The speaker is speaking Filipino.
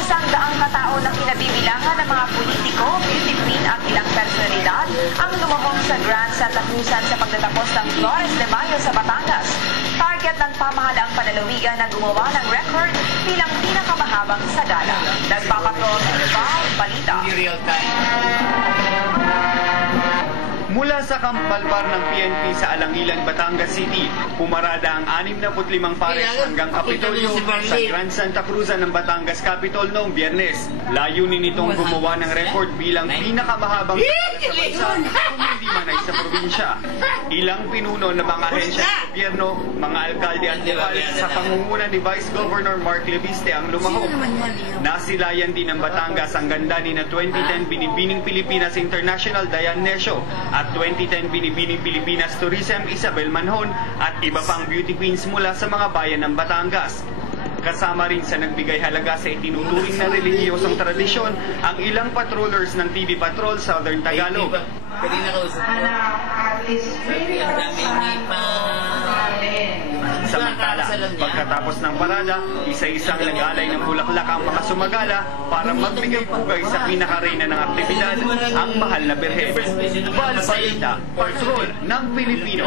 100 katao na kinabibilangan ng mga politiko, beauty queen at ilang personalidad ang lumahok sa Grand Santa Cruzan sa pagtatapos ng Flores de Mayo sa Batangas. Target ng pamahalaang panlalawigan na gumawa ng record bilang pinakamahabang sagala. Nagpapatrol sa Val Balita. Mula sa kampalpar ng PNP sa Alangilan, Batangas City, pumarada ang 65 pares hanggang Kapitolyo sa Grand Santa Cruzan ng Batangas Capitol noong Biyernes. Layunin nitong gumawa ng record bilang pinakamahabang sagala sa bansa kung hindi man ay sa probinsya. Ilang pinuno ng mga ahensya ng gobyerno, mga alkalde at lokal sa pangunguna ni Vice Governor Mark Leviste ang lumahok. Nasilayan din ng Batangas ang ganda ni na 2010 Binibining Pilipinas International Diane Nesio at 2010 Binibining Pilipinas Tourism Isabel Manhon at iba pang beauty queens mula sa mga bayan ng Batangas. Kasama rin sa nagbigay halaga sa itinuturing na relihiyosong tradisyon ang ilang patrollers ng TV Patrol Southern Tagalog. Samantala, pagkatapos ng parada, isa-isang nag-alay ng bulaklak ang mga sumagala para magbigay pugay sa pinakareyna ng aktibidad, ang mahal na Birhen. Val Balita, Patrol ng Pilipino.